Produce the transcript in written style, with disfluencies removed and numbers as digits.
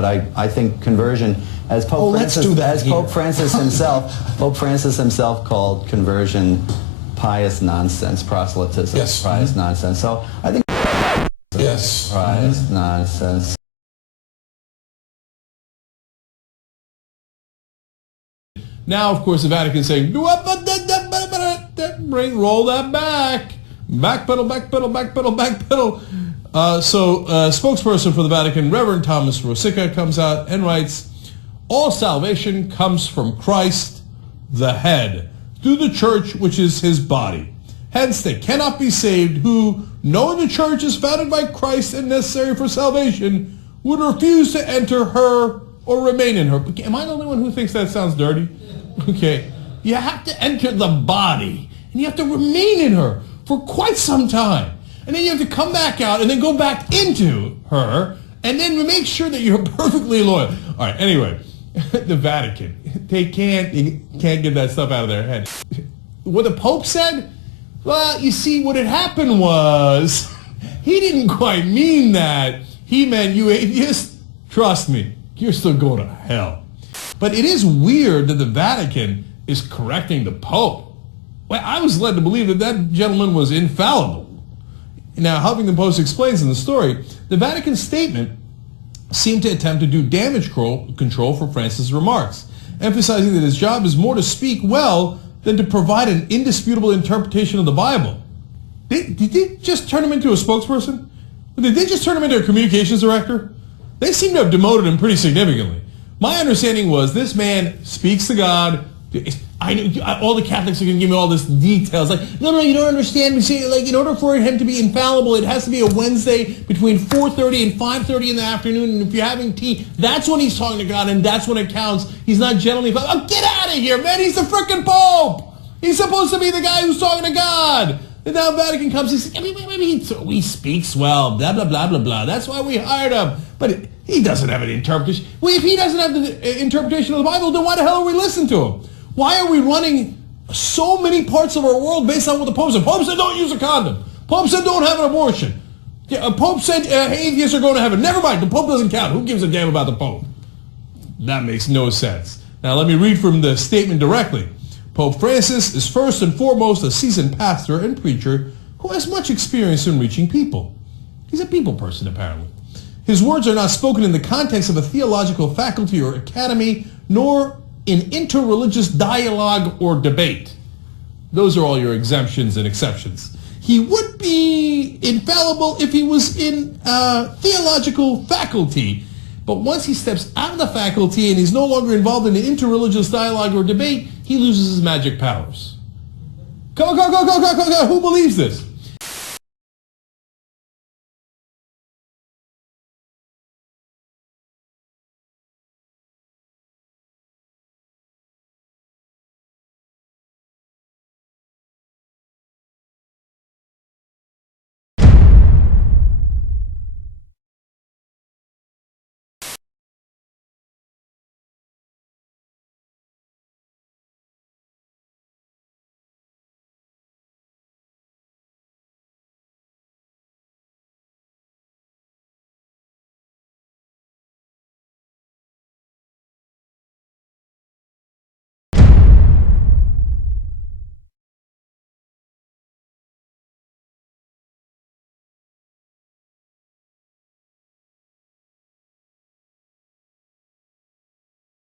But I think conversion, as Pope Francis himself called conversion pious nonsense, proselytism, pious nonsense. So I think pious nonsense. Now, of course, the Vatican is saying, roll that back. Backpedal, backpedal, backpedal, backpedal. So spokesperson for the Vatican, Reverend Thomas Rosica, comes out and writes, all salvation comes from Christ, the head, through the church, which is his body. Hence, they cannot be saved who, knowing the church is founded by Christ and necessary for salvation, would refuse to enter her or remain in her. Am I the only one who thinks that sounds dirty? Okay. You have to enter the body, and you have to remain in her for quite some time. And then you have to come back out and then go back into her and then make sure that you're perfectly loyal. All right, anyway, the Vatican, they can't get that stuff out of their head. What the Pope said? Well, you see, what had happened was he didn't quite mean that. He meant, you atheists, trust me, you're still going to hell. But it is weird that the Vatican is correcting the Pope. Well, I was led to believe that that gentleman was infallible. Now, Huffington Post explains in the story, the Vatican's statement seemed to attempt to do damage control for Francis' remarks, emphasizing that his job is more to speak well than to provide an indisputable interpretation of the Bible. Did they just turn him into a spokesperson? Did they just turn him into a communications director? They seem to have demoted him pretty significantly. My understanding was this man speaks to God. I know all the Catholics are going to give me all this details. Like, no, you don't understand. We say, like, in order for him to be infallible, it has to be a Wednesday between 4:30 and 5:30 in the afternoon. And if you're having tea, that's when he's talking to God, and that's when it counts. He's not generally infallible. Oh, get out of here, man! He's the frickin' Pope. He's supposed to be the guy who's talking to God. And now Vatican comes. He says, he speaks well. Blah blah blah blah blah. That's why we hired him. But he doesn't have an interpretation. Well, if he doesn't have the interpretation of the Bible, then why the hell are we listening to him? Why are we running so many parts of our world based on what the Pope said? Pope said don't use a condom. Pope said don't have an abortion. Pope said atheists are going to heaven. Never mind, the Pope doesn't count. Who gives a damn about the Pope? That makes no sense. Now let me read from the statement directly. Pope Francis is first and foremost a seasoned pastor and preacher who has much experience in reaching people. He's a people person, apparently. His words are not spoken in the context of a theological faculty or academy, nor in interreligious dialogue or debate. Those are all your exemptions and exceptions. He would be infallible if he was in theological faculty, but once he steps out of the faculty and he's no longer involved in an interreligious dialogue or debate, he loses his magic powers. Go. Who believes this?